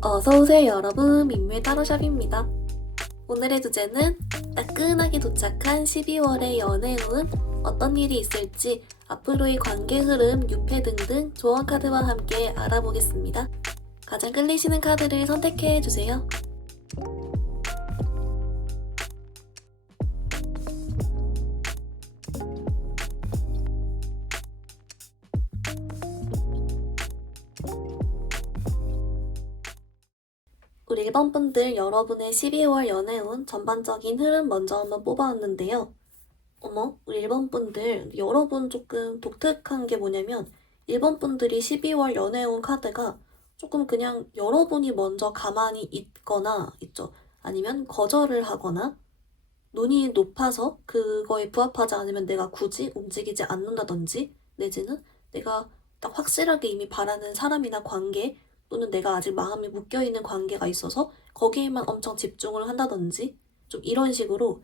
어서오세요 여러분, 민무의 타로샵입니다. 오늘의 주제는 따끈하게 도착한 12월의 연애운, 어떤 일이 있을지, 앞으로의 관계 흐름, 유패 등등 조언 카드와 함께 알아보겠습니다. 가장 끌리시는 카드를 선택해주세요. 우리 1번 분들, 여러분의 12월 연애운 전반적인 흐름 먼저 한번 뽑아왔는데요. 어머, 우리 1번 분들, 여러분 조금 독특한 게 뭐냐면 1번 분들이 12월 연애운 카드가 조금 그냥 여러분이 먼저 가만히 있거나 있죠. 아니면 거절을 하거나 눈이 높아서 그거에 부합하지 않으면 내가 굳이 움직이지 않는다든지, 내지는 내가 딱 확실하게 이미 바라는 사람이나 관계, 또는 내가 아직 마음이 묶여있는 관계가 있어서 거기에만 엄청 집중을 한다든지, 좀 이런 식으로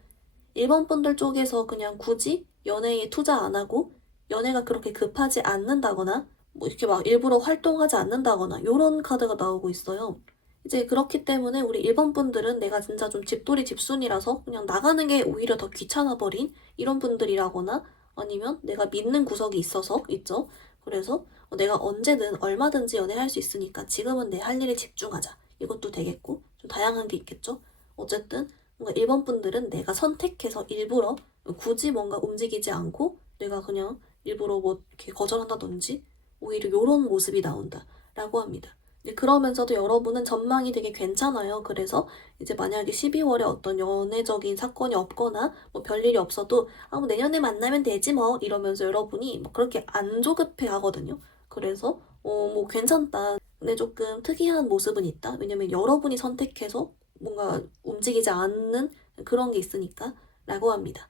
1번 분들 쪽에서 그냥 굳이 연애에 투자 안 하고 연애가 그렇게 급하지 않는다거나 뭐 이렇게 막 일부러 활동하지 않는다거나 이런 카드가 나오고 있어요. 이제 그렇기 때문에 우리 1번 분들은 내가 진짜 좀 집돌이 집순이라서 그냥 나가는 게 오히려 더 귀찮아 버린 이런 분들이라거나, 아니면 내가 믿는 구석이 있어서 있죠. 그래서 내가 언제든 얼마든지 연애할 수 있으니까 지금은 내 할 일에 집중하자, 이것도 되겠고, 좀 다양한 게 있겠죠. 어쨌든 뭔가 1번 분들은 내가 선택해서 일부러 굳이 뭔가 움직이지 않고 내가 그냥 일부러 뭐 이렇게 거절한다든지 오히려 이런 모습이 나온다라고 합니다. 그러면서도 여러분은 전망이 되게 괜찮아요. 그래서 이제 만약에 12월에 어떤 연애적인 사건이 없거나 뭐 별일이 없어도 뭐 내년에 만나면 되지 뭐 이러면서 여러분이 뭐 그렇게 안 조급해 하거든요. 그래서 뭐 괜찮다. 근데 조금 특이한 모습은 있다. 왜냐면 여러분이 선택해서 뭔가 움직이지 않는 그런 게 있으니까 라고 합니다.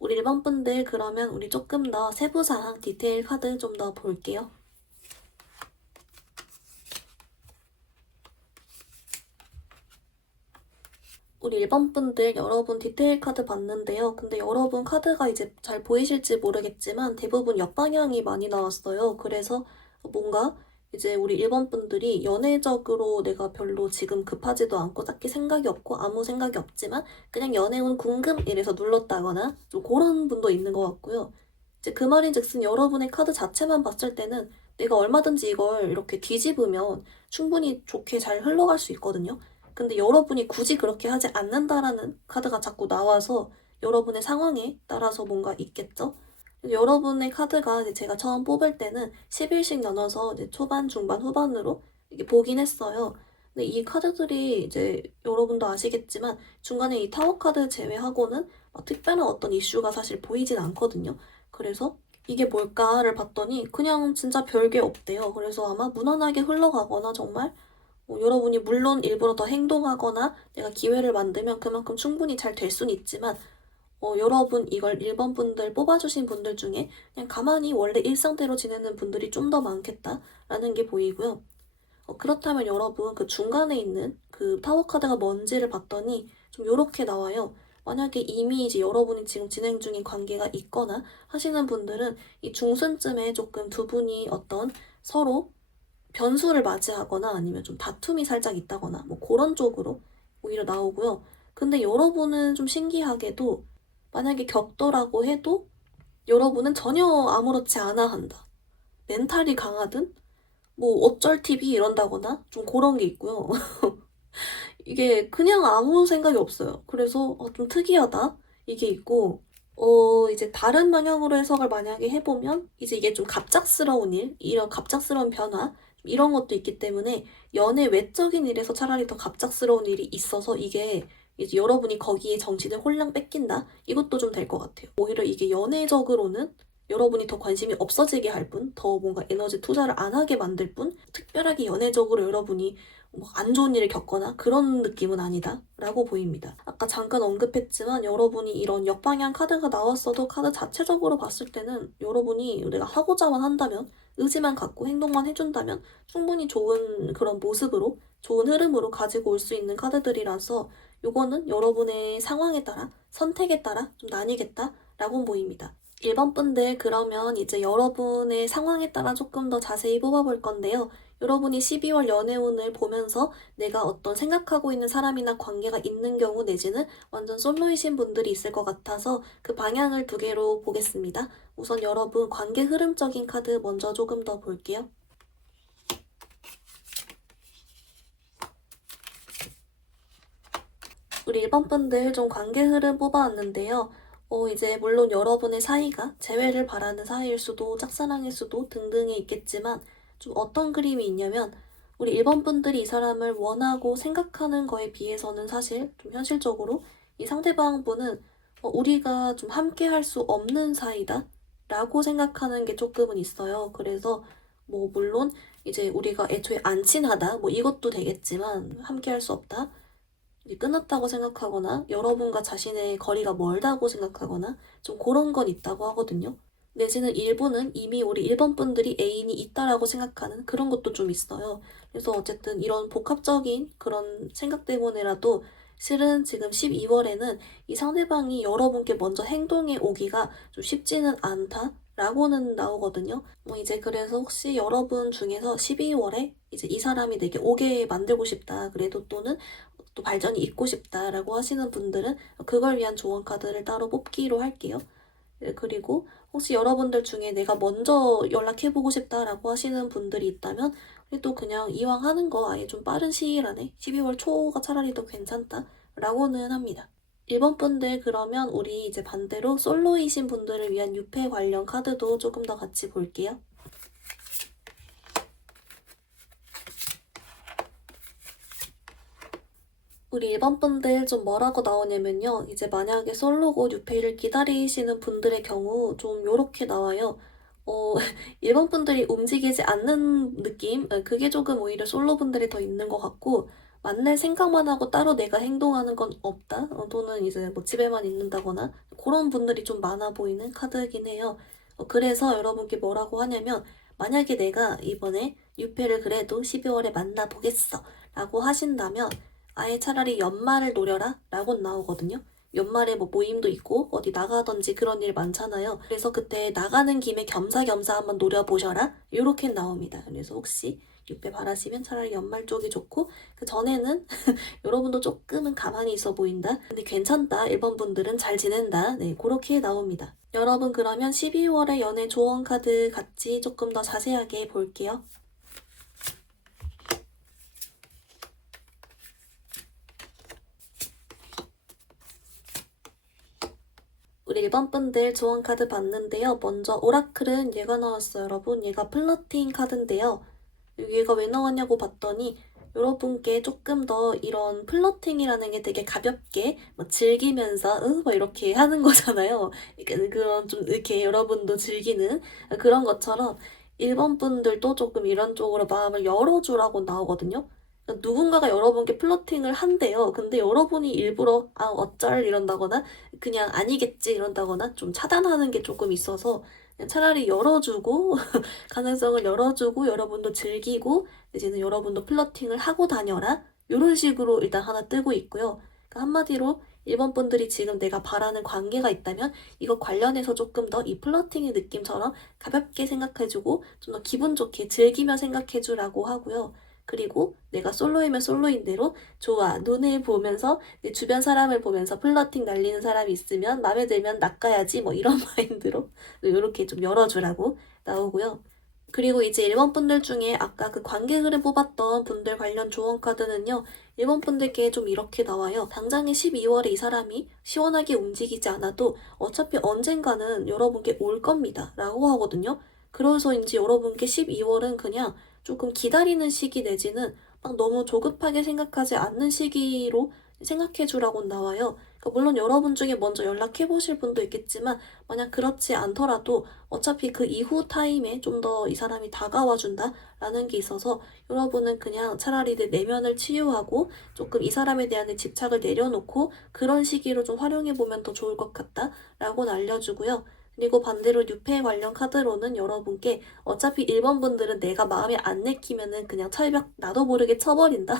우리 1번 분들, 그러면 우리 조금 더 세부사항 디테일 카드 좀 더 볼게요. 우리 1번 분들, 여러분 디테일 카드 봤는데요. 근데 여러분 카드가 이제 잘 보이실지 모르겠지만 대부분 역방향이 많이 나왔어요. 그래서 뭔가 이제 우리 1번 분들이 연애적으로 내가 별로 지금 급하지도 않고 딱히 생각이 없고 아무 생각이 없지만 그냥 연애운 궁금 이래서 눌렀다거나 좀 그런 분도 있는 것 같고요. 이제 그 말인즉슨 여러분의 카드 자체만 봤을 때는 내가 얼마든지 이걸 이렇게 뒤집으면 충분히 좋게 잘 흘러갈 수 있거든요. 근데 여러분이 굳이 그렇게 하지 않는다라는 카드가 자꾸 나와서 여러분의 상황에 따라서 뭔가 있겠죠? 여러분의 카드가 이제 제가 처음 뽑을 때는 10일씩 나눠서 이제 초반, 중반, 후반으로 이렇게 보긴 했어요. 근데 이 카드들이 이제 여러분도 아시겠지만 중간에 이 타워 카드 제외하고는 특별한 어떤 이슈가 사실 보이진 않거든요. 그래서 이게 뭘까를 봤더니 그냥 진짜 별게 없대요. 그래서 아마 무난하게 흘러가거나 정말 여러분이 물론 일부러 더 행동하거나 내가 기회를 만들면 그만큼 충분히 잘 될 수는 있지만 여러분 이걸 1번 분들 뽑아주신 분들 중에 그냥 가만히 원래 일상대로 지내는 분들이 좀 더 많겠다라는 게 보이고요. 그렇다면 여러분 그 중간에 있는 그 타워 카드가 뭔지를 봤더니 좀 요렇게 나와요. 만약에 이미 이제 여러분이 지금 진행 중인 관계가 있거나 하시는 분들은 이 중순쯤에 조금 두 분이 어떤 서로 변수를 맞이하거나 아니면 좀 다툼이 살짝 있다거나 뭐 그런 쪽으로 오히려 나오고요. 근데 여러분은 좀 신기하게도 만약에 겪더라고 해도 여러분은 전혀 아무렇지 않아 한다. 멘탈이 강하든 뭐 어쩔 TV 이런다거나 좀 그런 게 있고요. 이게 그냥 아무 생각이 없어요. 그래서 좀 특이하다 이게 있고, 이제 다른 방향으로 해석을 만약에 해보면 이제 이게 좀 갑작스러운 일, 이런 갑작스러운 변화 이런 것도 있기 때문에 연애 외적인 일에서 차라리 더 갑작스러운 일이 있어서 이게 이제 여러분이 거기에 정신을 홀랑 뺏긴다, 이것도 좀 될 것 같아요. 오히려 이게 연애적으로는 여러분이 더 관심이 없어지게 할 뿐, 더 뭔가 에너지 투자를 안 하게 만들 뿐, 특별하게 연애적으로 여러분이 뭐 안 좋은 일을 겪거나 그런 느낌은 아니다 라고 보입니다. 아까 잠깐 언급했지만 여러분이 이런 역방향 카드가 나왔어도 카드 자체적으로 봤을 때는 여러분이 내가 하고자만 한다면, 의지만 갖고 행동만 해준다면 충분히 좋은 그런 모습으로, 좋은 흐름으로 가지고 올 수 있는 카드들이라서 요거는 여러분의 상황에 따라, 선택에 따라 좀 나뉘겠다 라고 보입니다. 1번 분들, 그러면 이제 여러분의 상황에 따라 조금 더 자세히 뽑아볼 건데요. 여러분이 12월 연애운을 보면서 내가 어떤 생각하고 있는 사람이나 관계가 있는 경우 내지는 완전 솔로이신 분들이 있을 것 같아서 그 방향을 두 개로 보겠습니다. 우선 여러분 관계 흐름적인 카드 먼저 조금 더 볼게요. 우리 1번 분들 좀 관계 흐름 뽑아왔는데요. 이제 물론 여러분의 사이가 재회를 바라는 사이일 수도 짝사랑일 수도 등등이 있겠지만 좀 어떤 그림이 있냐면 우리 1번 분들이 이 사람을 원하고 생각하는 거에 비해서는 사실 좀 현실적으로 이 상대방 분은 우리가 좀 함께 할 수 없는 사이다 라고 생각하는 게 조금은 있어요. 그래서 뭐 물론 이제 우리가 애초에 안 친하다 뭐 이것도 되겠지만 함께 할 수 없다. 끝났다고 생각하거나 여러분과 자신의 거리가 멀다고 생각하거나 좀 그런 건 있다고 하거든요. 내지는 일부는 이미 우리 1번 분들이 애인이 있다라고 생각하는 그런 것도 좀 있어요. 그래서 어쨌든 이런 복합적인 그런 생각 때문에라도 실은 지금 12월에는 이 상대방이 여러분께 먼저 행동에 오기가 좀 쉽지는 않다라고는 나오거든요. 뭐 이제 그래서 혹시 여러분 중에서 12월에 이제 이 사람이 내게 오게 만들고 싶다. 그래도 또는 또 발전이 있고 싶다라고 하시는 분들은 그걸 위한 조언 카드를 따로 뽑기로 할게요. 네, 그리고 혹시 여러분들 중에 내가 먼저 연락해보고 싶다라고 하시는 분들이 있다면 또 그냥 이왕 하는 거 아예 좀 빠른 시일 안에 12월 초가 차라리 더 괜찮다라고는 합니다. 1번 분들 그러면 우리 이제 반대로 솔로이신 분들을 위한 유패 관련 카드도 조금 더 같이 볼게요. 우리 1번 분들 좀 뭐라고 나오냐면요. 이제 만약에 솔로고 뉴페이를 기다리시는 분들의 경우 좀 요렇게 나와요. 1번 분들이 움직이지 않는 느낌? 그게 조금 오히려 솔로 분들이 더 있는 것 같고, 만날 생각만 하고 따로 내가 행동하는 건 없다? 또는 이제 뭐 집에만 있는다거나, 그런 분들이 좀 많아 보이는 카드이긴 해요. 그래서 여러분께 뭐라고 하냐면, 만약에 내가 이번에 뉴페를 그래도 12월에 만나보겠어. 라고 하신다면, 아예 차라리 연말을 노려라 라고 나오거든요. 연말에 뭐 모임도 있고 어디 나가던지 그런 일 많잖아요. 그래서 그때 나가는 김에 겸사겸사 한번 노려보셔라 이렇게 나옵니다. 그래서 혹시 6배 바라시면 차라리 연말 쪽이 좋고 그 전에는 여러분도 조금은 가만히 있어 보인다. 근데 괜찮다. 1번 분들은 잘 지낸다. 네, 그렇게 나옵니다. 여러분 그러면 12월의 연애 조언 카드 같이 조금 더 자세하게 볼게요. 우리 1번 분들 조언 카드 봤는데요. 먼저 오라클은 얘가 나왔어요, 여러분. 얘가 플러팅 카드인데요. 얘가 왜 나왔냐고 봤더니 여러분께 조금 더 이런 플러팅이라는 게 되게 가볍게 뭐 즐기면서 뭐 이렇게 하는 거잖아요. 그런 좀 이렇게 여러분도 즐기는 그런 것처럼 1번 분들도 조금 이런 쪽으로 마음을 열어주라고 나오거든요. 누군가가 여러분께 플러팅을 한대요. 근데 여러분이 일부러 어쩔 이런다거나 그냥 아니겠지 이런다거나 좀 차단하는 게 조금 있어서 그냥 차라리 열어주고 가능성을 열어주고 여러분도 즐기고 이제는 여러분도 플러팅을 하고 다녀라 이런 식으로 일단 하나 뜨고 있고요. 그러니까 한마디로 1번 분들이 지금 내가 바라는 관계가 있다면 이거 관련해서 조금 더 이 플러팅의 느낌처럼 가볍게 생각해주고 좀 더 기분 좋게 즐기며 생각해주라고 하고요. 그리고 내가 솔로이면 솔로인 대로 좋아 눈을 보면서 내 주변 사람을 보면서 플러팅 날리는 사람이 있으면 마음에 들면 낚아야지 뭐 이런 마인드로 이렇게 좀 열어주라고 나오고요. 그리고 이제 1번 분들 중에 아까 그 관계 흐름 뽑았던 분들 관련 조언 카드는요. 1번 분들께 좀 이렇게 나와요. 당장에 12월에 이 사람이 시원하게 움직이지 않아도 어차피 언젠가는 여러분께 올 겁니다. 라고 하거든요. 그래서인지 여러분께 12월은 그냥 조금 기다리는 시기 내지는 막 너무 조급하게 생각하지 않는 시기로 생각해 주라고 나와요. 그러니까 물론 여러분 중에 먼저 연락해 보실 분도 있겠지만 만약 그렇지 않더라도 어차피 그 이후 타임에 좀 더 이 사람이 다가와 준다라는 게 있어서 여러분은 그냥 차라리 내 내면을 치유하고 조금 이 사람에 대한 내 집착을 내려놓고 그런 시기로 좀 활용해 보면 더 좋을 것 같다라고는 알려주고요. 그리고 반대로 뉴페 관련 카드로는 여러분께 어차피 1번 분들은 내가 마음에 안 내키면은 그냥 철벽 나도 모르게 쳐버린다.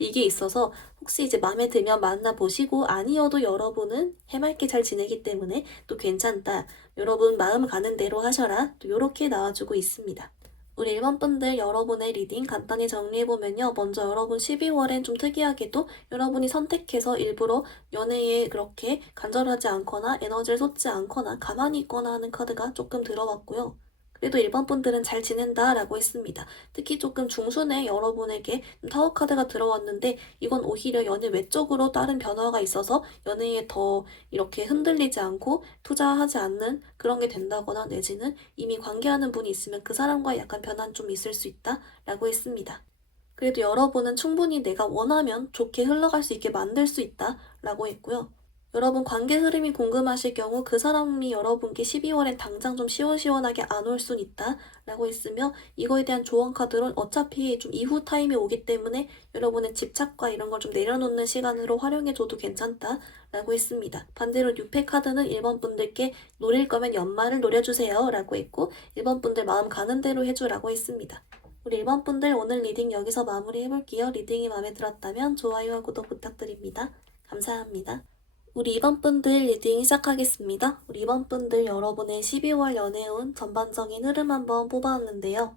이게 있어서 혹시 이제 마음에 들면 만나보시고 아니어도 여러분은 해맑게 잘 지내기 때문에 또 괜찮다. 여러분 마음 가는 대로 하셔라. 또 이렇게 나와주고 있습니다. 우리 1번 분들 여러분의 리딩 간단히 정리해보면요. 먼저 여러분 12월엔 좀 특이하게도 여러분이 선택해서 일부러 연애에 그렇게 간절하지 않거나 에너지를 쏟지 않거나 가만히 있거나 하는 카드가 조금 들어왔고요. 그래도 1번 분들은 잘 지낸다 라고 했습니다. 특히 조금 중순에 여러분에게 타워 카드가 들어왔는데 이건 오히려 연애 외적으로 다른 변화가 있어서 연애에 더 이렇게 흔들리지 않고 투자하지 않는 그런 게 된다거나 내지는 이미 관계하는 분이 있으면 그 사람과의 약간 변화는 좀 있을 수 있다 라고 했습니다. 그래도 여러분은 충분히 내가 원하면 좋게 흘러갈 수 있게 만들 수 있다 라고 했고요. 여러분 관계 흐름이 궁금하실 경우 그 사람이 여러분께 12월엔 당장 좀 시원시원하게 안 올 순 있다 라고 했으며 이거에 대한 조언 카드는 어차피 좀 이후 타임이 오기 때문에 여러분의 집착과 이런 걸 좀 내려놓는 시간으로 활용해줘도 괜찮다 라고 했습니다. 반대로 6패 카드는 1번 분들께 노릴 거면 연말을 노려주세요 라고 했고 1번 분들 마음 가는 대로 해주라고 했습니다. 우리 1번 분들 오늘 리딩 여기서 마무리해볼게요. 리딩이 마음에 들었다면 좋아요와 구독 부탁드립니다. 감사합니다. 우리 2번 분들 리딩 시작하겠습니다. 우리 2번 분들 여러분의 12월 연애운 전반적인 흐름 한번 뽑아왔는데요.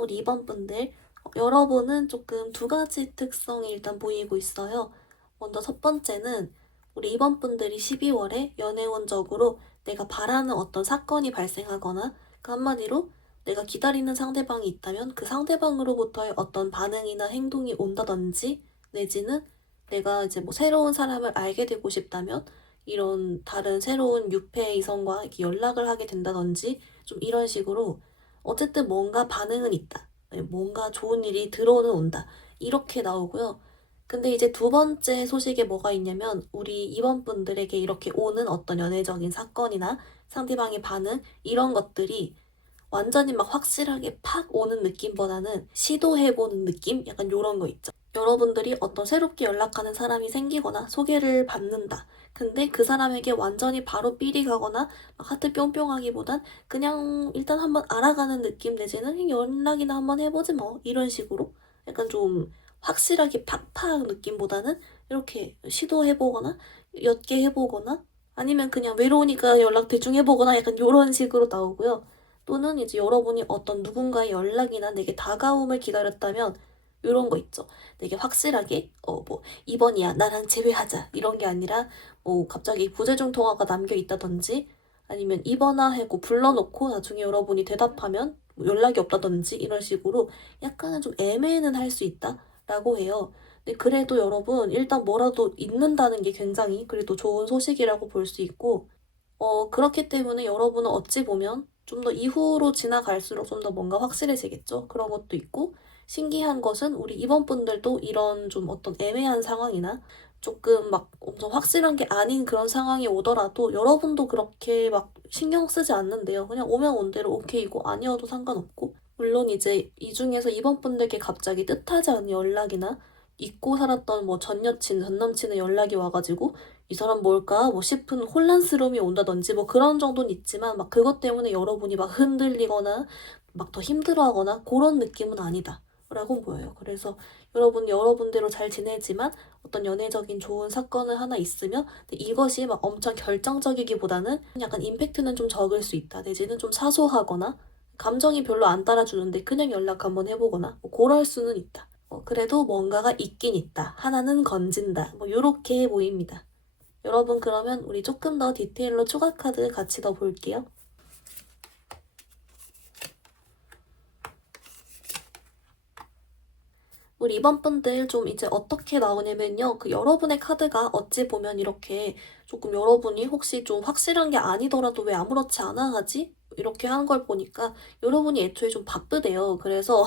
우리 2번 분들 여러분은 조금 두 가지 특성이 일단 보이고 있어요. 먼저 첫 번째는 우리 2번 분들이 12월에 연애운적으로 내가 바라는 어떤 사건이 발생하거나 그 한마디로 내가 기다리는 상대방이 있다면 그 상대방으로부터의 어떤 반응이나 행동이 온다든지 내지는 내가 이제 뭐 새로운 사람을 알게 되고 싶다면 이런 다른 새로운 6회 이성과 이렇게 연락을 하게 된다든지 좀 이런 식으로 어쨌든 뭔가 반응은 있다. 뭔가 좋은 일이 들어오는 온다. 이렇게 나오고요. 근데 이제 두 번째 소식에 뭐가 있냐면 우리 2번 분들에게 이렇게 오는 어떤 연애적인 사건이나 상대방의 반응 이런 것들이 완전히 막 확실하게 팍 오는 느낌보다는 시도해보는 느낌? 약간 요런 거 있죠. 여러분들이 어떤 새롭게 연락하는 사람이 생기거나 소개를 받는다. 근데 그 사람에게 완전히 바로 삘이 가거나 막 하트 뿅뿅하기보단 그냥 일단 한번 알아가는 느낌 내지는 연락이나 한번 해보지 뭐 이런 식으로 약간 좀 확실하게 팍팍 느낌보다는 이렇게 시도해보거나 옅게 해보거나 아니면 그냥 외로우니까 연락 대충 해보거나 약간 요런 식으로 나오고요. 또는 이제 여러분이 어떤 누군가의 연락이나 내게 다가옴을 기다렸다면 이런 거 있죠. 되게 확실하게 뭐 2번이야 나랑 재회하자 이런 게 아니라 뭐 갑자기 부재중 통화가 남겨 있다든지 아니면 2번아 하고 불러놓고 나중에 여러분이 대답하면 뭐 연락이 없다든지 이런 식으로 약간은 좀 애매는 할 수 있다라고 해요. 근데 그래도 여러분 일단 뭐라도 있는다는 게 굉장히 그래도 좋은 소식이라고 볼 수 있고 그렇기 때문에 여러분은 어찌 보면 좀 더 이후로 지나갈수록 좀 더 뭔가 확실해지겠죠. 그런 것도 있고 신기한 것은 우리 이번 분들도 이런 좀 어떤 애매한 상황이나 조금 막 엄청 확실한 게 아닌 그런 상황이 오더라도 여러분도 그렇게 막 신경 쓰지 않는데요. 그냥 오면 온 대로 오케이고 아니어도 상관없고 물론 이제 이 중에서 이번 분들께 갑자기 뜻하지 않은 연락이나 잊고 살았던 뭐 전 여친, 전 남친의 연락이 와가지고 이 사람 뭘까 뭐 싶은 혼란스러움이 온다든지 뭐 그런 정도는 있지만 막 그것 때문에 여러분이 막 흔들리거나 막 더 힘들어하거나 그런 느낌은 아니다 라고 보여요. 그래서 여러분 여러분대로 잘 지내지만 어떤 연애적인 좋은 사건을 하나 있으면 이것이 막 엄청 결정적이기보다는 약간 임팩트는 좀 적을 수 있다 내지는 좀 사소하거나 감정이 별로 안 따라주는데 그냥 연락 한번 해보거나 뭐 그럴 수는 있다. 그래도 뭔가가 있긴 있다. 하나는 건진다. 뭐 요렇게 보입니다. 여러분 그러면 우리 조금 더 디테일로 추가 카드 같이 더 볼게요. 우리 이번 분들 좀 이제 어떻게 나오냐면요. 그 여러분의 카드가 어찌 보면 이렇게 조금 여러분이 혹시 좀 확실한 게 아니더라도 왜 아무렇지 않아 하지? 이렇게 하는 걸 보니까 여러분이 애초에 좀 바쁘대요. 그래서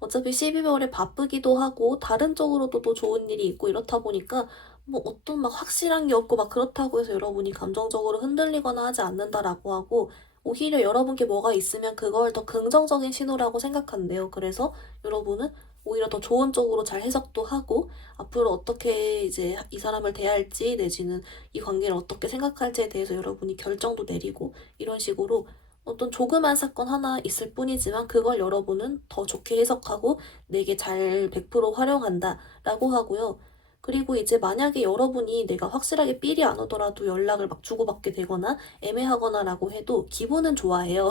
어차피 12월에 바쁘기도 하고 다른 쪽으로도 또 좋은 일이 있고 이렇다 보니까 뭐 어떤 막 확실한 게 없고 막 그렇다고 해서 여러분이 감정적으로 흔들리거나 하지 않는다라고 하고 오히려 여러분께 뭐가 있으면 그걸 더 긍정적인 신호라고 생각한대요. 그래서 여러분은 오히려 더 좋은 쪽으로 잘 해석도 하고 앞으로 어떻게 이제 이 사람을 대할지 내지는 이 관계를 어떻게 생각할지에 대해서 여러분이 결정도 내리고 이런 식으로 어떤 조그만 사건 하나 있을 뿐이지만 그걸 여러분은 더 좋게 해석하고 내게 잘 100% 활용한다 라고 하고요. 그리고 이제 만약에 여러분이 내가 확실하게 삘이 안 오더라도 연락을 막 주고받게 되거나 애매하거나라고 해도 기분은 좋아해요.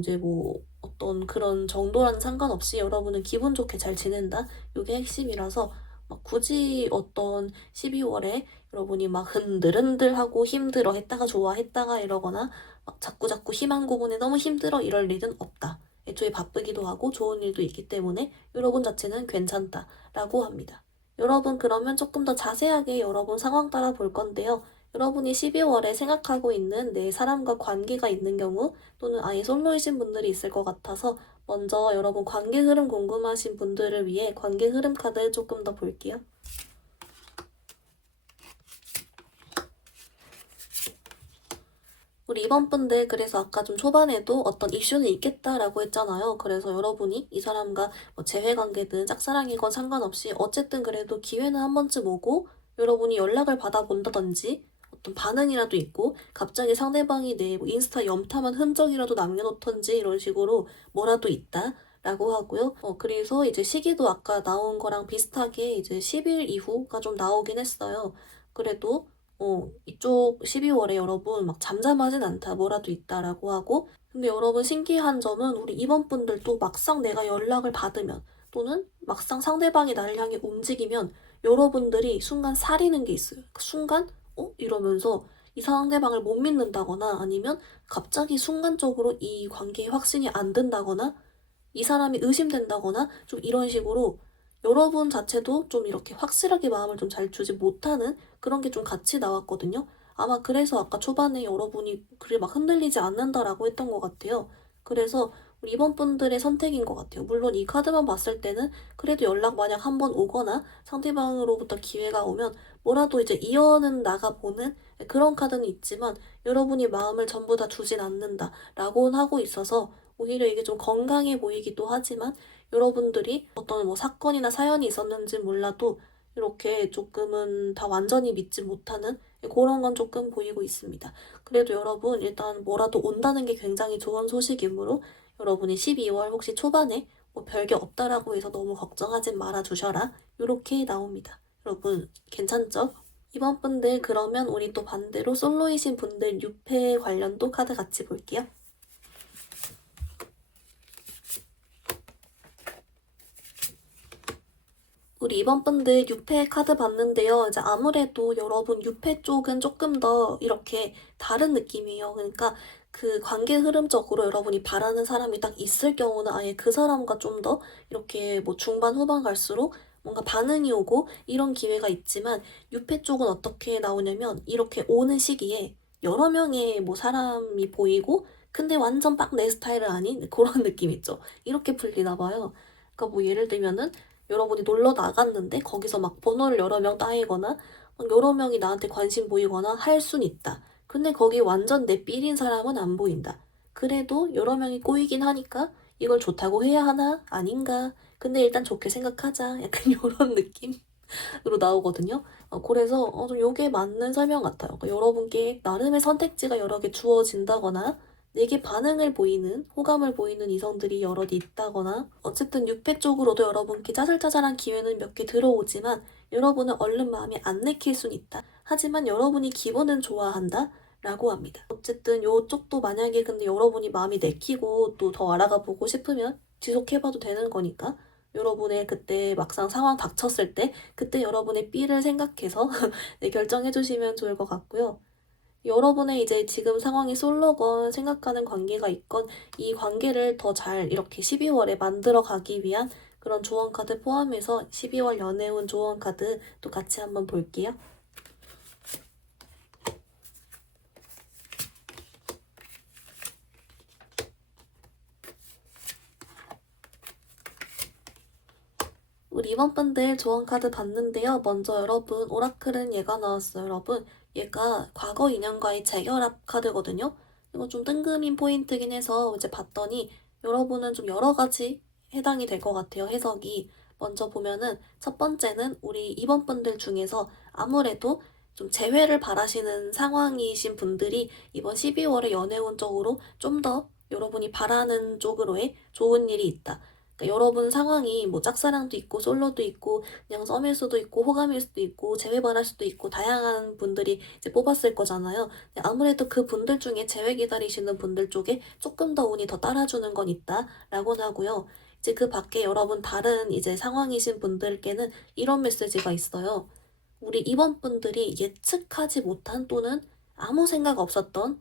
이제 뭐 어떤 그런 정도라는 상관없이 여러분은 기분 좋게 잘 지낸다. 요게 핵심이라서 막 굳이 어떤 12월에 여러분이 막 흔들흔들하고 힘들어 했다가 좋아했다가 이러거나 막 자꾸자꾸 희망 고문에 너무 힘들어 이럴 일은 없다. 애초에 바쁘기도 하고 좋은 일도 있기 때문에 여러분 자체는 괜찮다라고 합니다. 여러분 그러면 조금 더 자세하게 여러분 상황 따라 볼 건데요. 여러분이 12월에 생각하고 있는 내 사람과 관계가 있는 경우 또는 아예 솔로이신 분들이 있을 것 같아서 먼저 여러분 관계 흐름 궁금하신 분들을 위해 관계 흐름 카드 조금 더 볼게요. 우리 이번 분들 그래서 아까 좀 초반에도 어떤 이슈는 있겠다라고 했잖아요. 그래서 여러분이 이 사람과 뭐 재회관계든 짝사랑이건 상관없이 어쨌든 그래도 기회는 한 번쯤 오고 여러분이 연락을 받아본다든지 어떤 반응이라도 있고 갑자기 상대방이 내 뭐 인스타 염탐한 흔적이라도 남겨놓던지 이런 식으로 뭐라도 있다. 라고 하고요. 그래서 이제 시기도 아까 나온 거랑 비슷하게 이제 10일 이후가 좀 나오긴 했어요. 그래도 이쪽 12월에 여러분 막 잠잠하진 않다, 뭐라도 있다라고 하고, 근데 여러분 신기한 점은 우리 이번 분들도 막상 내가 연락을 받으면 또는 막상 상대방이 나를 향해 움직이면 여러분들이 순간 사리는 게 있어요. 그 순간 이러면서 이 상대방을 못 믿는다거나 아니면 갑자기 순간적으로 이 관계에 확신이 안 든다거나 이 사람이 의심된다거나 좀 이런 식으로 여러분 자체도 좀 이렇게 확실하게 마음을 좀 잘 주지 못하는 그런 게 좀 같이 나왔거든요. 아마 그래서 아까 초반에 여러분이 그래 막 흔들리지 않는다라고 했던 것 같아요. 그래서 우리 이번 분들의 선택인 것 같아요. 물론 이 카드만 봤을 때는 그래도 연락 만약 한 번 오거나 상대방으로부터 기회가 오면 뭐라도 이제 이어는 나가보는 그런 카드는 있지만 여러분이 마음을 전부 다 두진 않는다라고는 하고 있어서 오히려 이게 좀 건강해 보이기도 하지만 여러분들이 어떤 뭐 사건이나 사연이 있었는지 몰라도 이렇게 조금은 다 완전히 믿지 못하는 그런 건 조금 보이고 있습니다. 그래도 여러분 일단 뭐라도 온다는 게 굉장히 좋은 소식이므로 여러분이 12월 혹시 초반에 뭐 별게 없다라고 해서 너무 걱정하진 말아주셔라. 이렇게 나옵니다. 여러분 괜찮죠? 이번 분들 그러면 우리 또 반대로 솔로이신 분들 6패 관련도 카드 같이 볼게요. 우리 이번 분들 6패 카드 봤는데요. 이제 아무래도 여러분 6패 쪽은 조금 더 이렇게 다른 느낌이에요. 그러니까 그 관계 흐름적으로 여러분이 바라는 사람이 딱 있을 경우는 아예 그 사람과 좀 더 이렇게 뭐 중반 후반 갈수록 뭔가 반응이 오고 이런 기회가 있지만 6패 쪽은 어떻게 나오냐면 이렇게 오는 시기에 여러 명의 뭐 사람이 보이고 근데 완전 빡 내 스타일은 아닌 그런 느낌 있죠. 이렇게 풀리나 봐요. 그러니까 뭐 예를 들면은 여러분이 놀러 나갔는데 거기서 막 번호를 여러 명 따이거나 막 여러 명이 나한테 관심 보이거나 할 순 있다. 근데 거기 완전 내 삘인 사람은 안 보인다. 그래도 여러 명이 꼬이긴 하니까 이걸 좋다고 해야 하나? 아닌가? 근데 일단 좋게 생각하자. 약간 이런 느낌으로 나오거든요. 그래서 좀 요게 맞는 설명 같아요. 그러니까 여러분께 나름의 선택지가 여러 개 주어진다거나 내게 반응을 보이는, 호감을 보이는 이성들이 여럿 있다거나 어쨌든 6패 쪽으로도 여러분께 짜잘짜잘한 기회는 몇 개 들어오지만 여러분은 얼른 마음이 안 내킬 순 있다. 하지만 여러분이 기분은 좋아한다. 라고 합니다. 어쨌든 요쪽도 만약에 근데 여러분이 마음이 내키고 또 더 알아가 보고 싶으면 지속해봐도 되는 거니까 여러분의 그때 막상 상황 닥쳤을 때 그때 여러분의 삐를 생각해서 네, 결정해주시면 좋을 것 같고요. 여러분의 이제 지금 상황이 솔로건 생각하는 관계가 있건 이 관계를 더 잘 이렇게 12월에 만들어 가기 위한 그런 조언 카드 포함해서 12월 연애운 조언 카드 또 같이 한번 볼게요. 우리 이번 분들 조언 카드 봤는데요. 먼저 여러분 오라클은 얘가 나왔어요. 여러분 얘가 과거 인연과의 재결합 카드거든요. 이거 좀 뜬금인 포인트긴 해서 이제 봤더니 여러분은 좀 여러 가지 해당이 될 것 같아요. 해석이. 먼저 보면은 첫 번째는 우리 이번 분들 중에서 아무래도 좀 재회를 바라시는 상황이신 분들이 이번 12월에 연애운 쪽으로 좀 더 여러분이 바라는 쪽으로의 좋은 일이 있다. 그러니까 여러분 상황이 뭐 짝사랑도 있고 솔로도 있고 그냥 썸일 수도 있고 호감일 수도 있고 재회바랄 수도 있고 다양한 분들이 이제 뽑았을 거잖아요. 근데 아무래도 그 분들 중에 재회 기다리시는 분들 쪽에 조금 더 운이 더 따라주는 건 있다라고는 하고요. 이제 그 밖에 여러분 다른 이제 상황이신 분들께는 이런 메시지가 있어요. 우리 이번 분들이 예측하지 못한 또는 아무 생각 없었던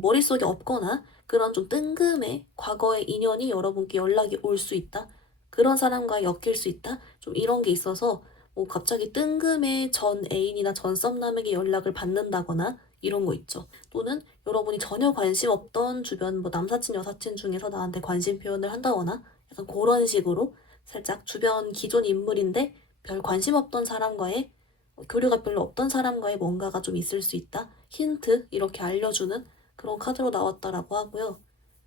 머릿속에 없거나 그런 좀 뜬금의 과거의 인연이 여러분께 연락이 올 수 있다. 그런 사람과 엮일 수 있다. 좀 이런 게 있어서 갑자기 뜬금의 전 애인이나 전 썸남에게 연락을 받는다거나 이런 거 있죠. 또는 여러분이 전혀 관심 없던 주변 뭐 남사친, 여사친 중에서 나한테 관심 표현을 한다거나 약간 그런 식으로 살짝 주변 기존 인물인데 별 관심 없던 사람과의 교류가 별로 없던 사람과의 뭔가가 좀 있을 수 있다. 힌트 이렇게 알려주는 그런 카드로 나왔다라고 하고요.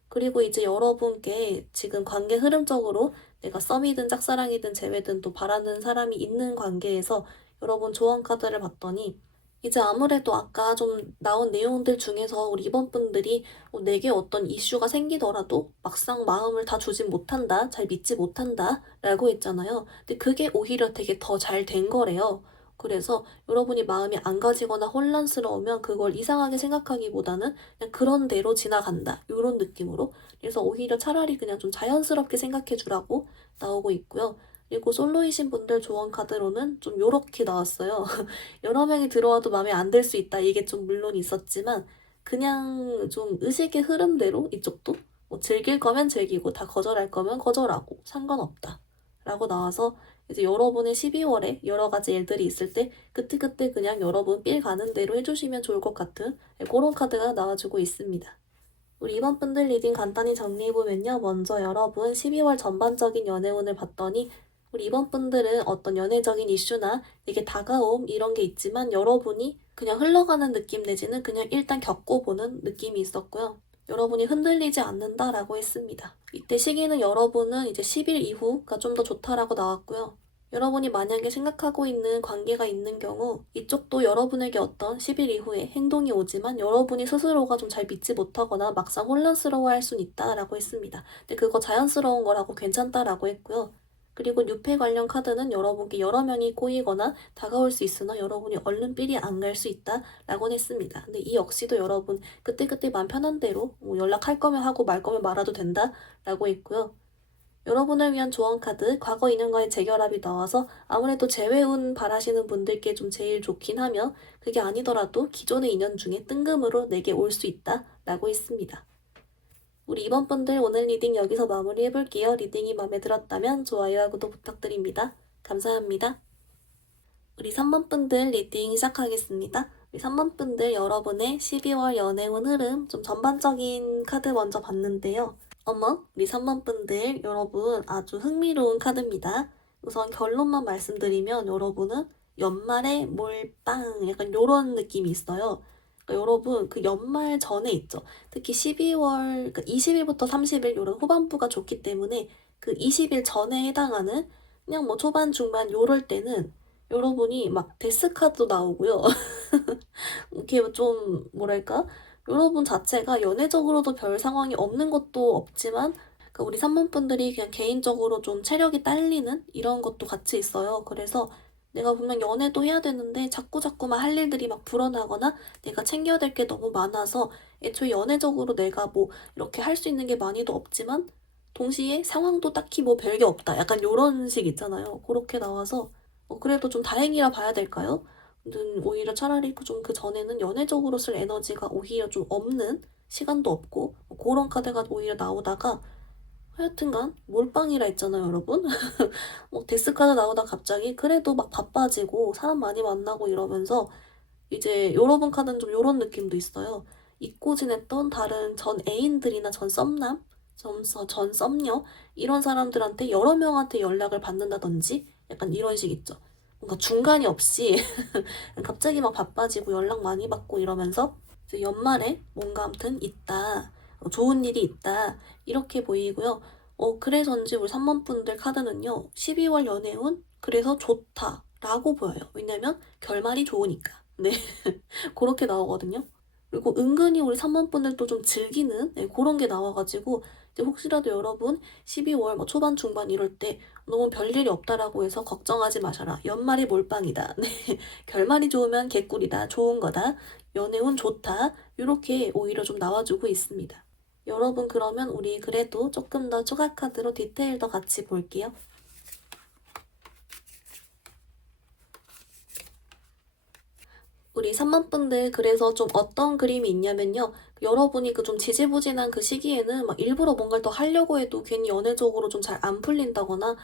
그리고 이제 여러분께 지금 관계 흐름적으로 내가 썸이든 짝사랑이든 재회든 또 바라는 사람이 있는 관계에서 여러분 조언 카드를 봤더니 이제 아무래도 아까 좀 나온 내용들 중에서 우리 이번 분들이 내게 어떤 이슈가 생기더라도 막상 마음을 다 주진 못한다, 잘 믿지 못한다 라고 했잖아요. 근데 그게 오히려 되게 더 잘 된 거래요. 그래서 여러분이 마음이 안 가지거나 혼란스러우면 그걸 이상하게 생각하기보다는 그냥 그런 대로 지나간다. 이런 느낌으로. 그래서 오히려 차라리 그냥 좀 자연스럽게 생각해 주라고 나오고 있고요. 그리고 솔로이신 분들 조언 카드로는 좀 요렇게 나왔어요. 여러 명이 들어와도 마음에 안 들 수 있다. 이게 좀 물론 있었지만 그냥 좀 의식의 흐름대로 이쪽도 뭐 즐길 거면 즐기고 다 거절할 거면 거절하고 상관없다. 라고 나와서 이제 여러분의 12월에 여러 가지 일들이 있을 때 그때그때 그냥 여러분 삘 가는 대로 해주시면 좋을 것 같은 그런 카드가 나와주고 있습니다. 우리 이번 분들 리딩 간단히 정리해보면요. 먼저 여러분 12월 전반적인 연애운을 봤더니 우리 이번 분들은 어떤 연애적인 이슈나 이게 다가옴 이런 게 있지만 여러분이 그냥 흘러가는 느낌 내지는 그냥 일단 겪어보는 느낌이 있었고요. 여러분이 흔들리지 않는다라고 했습니다. 이때 시기는 여러분은 이제 10일 이후가 좀 더 좋다라고 나왔고요. 여러분이 만약에 생각하고 있는 관계가 있는 경우 이쪽도 여러분에게 어떤 10일 이후에 행동이 오지만 여러분이 스스로가 좀 잘 믿지 못하거나 막상 혼란스러워할 순 있다라고 했습니다. 근데 그거 자연스러운 거라고 괜찮다라고 했고요. 그리고 뉴페 관련 카드는 여러분께 여러 명이 꼬이거나 다가올 수 있으나 여러분이 얼른 삘이 안 갈 수 있다라고 했습니다. 근데 이 역시도 여러분 그때그때 마음 편한 대로 연락할 거면 하고 말 거면 말아도 된다라고 했고요. 여러분을 위한 조언 카드, 과거 인연과의 재결합이 나와서 아무래도 재회운 바라시는 분들께 좀 제일 좋긴 하며 그게 아니더라도 기존의 인연 중에 뜬금으로 내게 올 수 있다라고 했습니다. 우리 이번 분들 오늘 리딩 여기서 마무리해볼게요. 리딩이 마음에 들었다면 좋아요와 구독 부탁드립니다. 감사합니다. 우리 3번 분들 리딩 시작하겠습니다. 우리 3번 분들 여러분의 12월 연애운 흐름 좀 전반적인 카드 먼저 봤는데요. 어머, 우리 3번 분들 여러분 아주 흥미로운 카드입니다. 우선 결론만 말씀드리면 여러분은 연말에 몰빵 약간 요런 느낌이 있어요. 그러니까 여러분 그 연말 전에 있죠. 특히 12월 그러니까 20일부터 30일 요런 후반부가 좋기 때문에 그 20일 전에 해당하는 그냥 뭐 초반 중반 요럴 때는 여러분이 막 데스카드도 나오고요. 이렇게 좀 뭐랄까 여러분 자체가 연애적으로도 별 상황이 없는 것도 없지만 그러니까 우리 3번 분들이 그냥 개인적으로 좀 체력이 딸리는 이런 것도 같이 있어요. 그래서 내가 분명 연애도 해야 되는데 자꾸자꾸만 할 일들이 막 불어나거나 내가 챙겨야 될 게 너무 많아서 애초에 연애적으로 내가 뭐 이렇게 할 수 있는 게 많이도 없지만 동시에 상황도 딱히 뭐 별게 없다. 약간 요런 식 있잖아요. 그렇게 나와서 그래도 좀 다행이라 봐야 될까요? 오히려 차라리 그 전에는 연애적으로 쓸 에너지가 오히려 좀 없는 시간도 없고 그런 카드가 오히려 나오다가 하여튼간 몰빵이라 했잖아요, 여러분. 데스카드 나오다 갑자기 그래도 막 바빠지고 사람 많이 만나고 이러면서 이제 여러분 카드는 좀 요런 느낌도 있어요. 잊고 지냈던 다른 전 애인들이나 전 썸남, 전 썸녀 이런 사람들한테 여러 명한테 연락을 받는다든지 약간 이런 식 있죠. 뭔가 중간이 없이 갑자기 막 바빠지고 연락 많이 받고 이러면서 이제 연말에 뭔가 아무튼 있다. 좋은 일이 있다. 이렇게 보이고요. 그래서인지 우리 3번 분들 카드는요. 12월 연애운 그래서 좋다라고 보여요. 왜냐면 결말이 좋으니까. 네. 그렇게 나오거든요. 그리고 은근히 우리 3번 분들도 좀 즐기는 그런 게 나와가지고 이제 혹시라도 여러분 12월 뭐 초반 중반 이럴 때 너무 별일이 없다라고 해서 걱정하지 마셔라. 연말이 몰빵이다. 네. 결말이 좋으면 개꿀이다. 좋은 거다. 연애운 좋다. 이렇게 오히려 좀 나와주고 있습니다. 여러분 그러면 우리 그래도 조금 더 추가 카드로 디테일 더 같이 볼게요. 우리 3번 분들 그래서 좀 어떤 그림이 있냐면요. 여러분이 그 좀 지지부진한 그 시기에는 막 일부러 뭔가를 더 하려고 해도 괜히 연애적으로 좀 잘 안 풀린다거나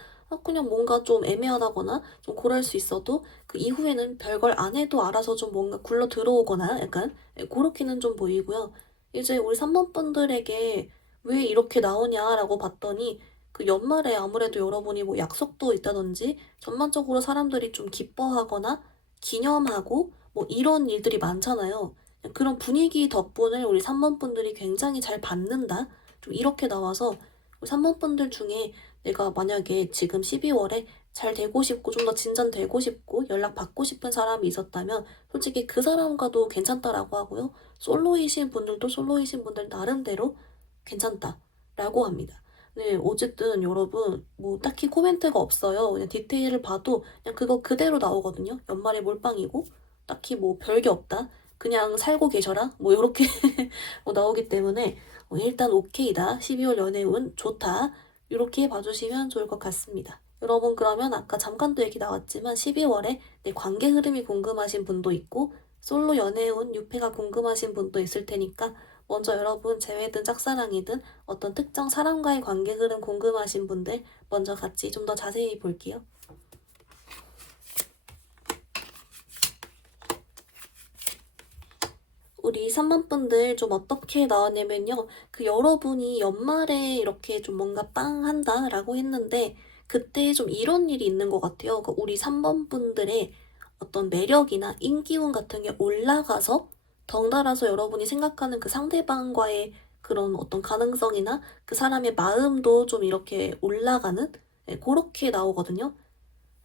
그냥 뭔가 좀 애매하다거나 좀 그럴 수 있어도 그 이후에는 별걸 안 해도 알아서 좀 뭔가 굴러 들어오거나 약간 그렇게는 좀 보이고요. 이제 우리 3번 분들에게 왜 이렇게 나오냐라고 봤더니 그 연말에 아무래도 여러분이 뭐 약속도 있다든지 전반적으로 사람들이 좀 기뻐하거나 기념하고 뭐 이런 일들이 많잖아요. 그런 분위기 덕분을 우리 3번 분들이 굉장히 잘 받는다. 좀 이렇게 나와서 우리 3번 분들 중에 내가 만약에 지금 12월에 잘 되고 싶고 좀 더 진전되고 싶고 연락 받고 싶은 사람이 있었다면 솔직히 그 사람과도 괜찮다라고 하고요. 솔로이신 분들도 솔로이신 분들 나름대로 괜찮다라고 합니다. 네, 어쨌든 여러분 뭐 딱히 코멘트가 없어요. 그냥 디테일을 봐도 그냥 그거 그대로 나오거든요. 연말에 몰빵이고 딱히 뭐 별게 없다. 그냥 살고 계셔라. 뭐 요렇게 나오기 때문에 일단 오케이다. 12월 연애운 좋다. 이렇게 봐주시면 좋을 것 같습니다. 여러분 그러면 아까 잠깐 또 얘기 나왔지만 12월에 내 관계 흐름이 궁금하신 분도 있고 솔로 연애운 유패가 궁금하신 분도 있을 테니까 먼저 여러분 재회든 짝사랑이든 어떤 특정 사람과의 관계 흐름 궁금하신 분들 먼저 같이 좀 더 자세히 볼게요. 우리 3번 분들 좀 어떻게 나왔냐면요. 그 여러분이 연말에 이렇게 좀 뭔가 빵 한다라고 했는데 그때 좀 이런 일이 있는 것 같아요. 그 우리 3번 분들의 어떤 매력이나 인기운 같은 게 올라가서 덩달아서 여러분이 생각하는 그 상대방과의 그런 어떤 가능성이나 그 사람의 마음도 좀 이렇게 올라가는 그렇게 나오거든요.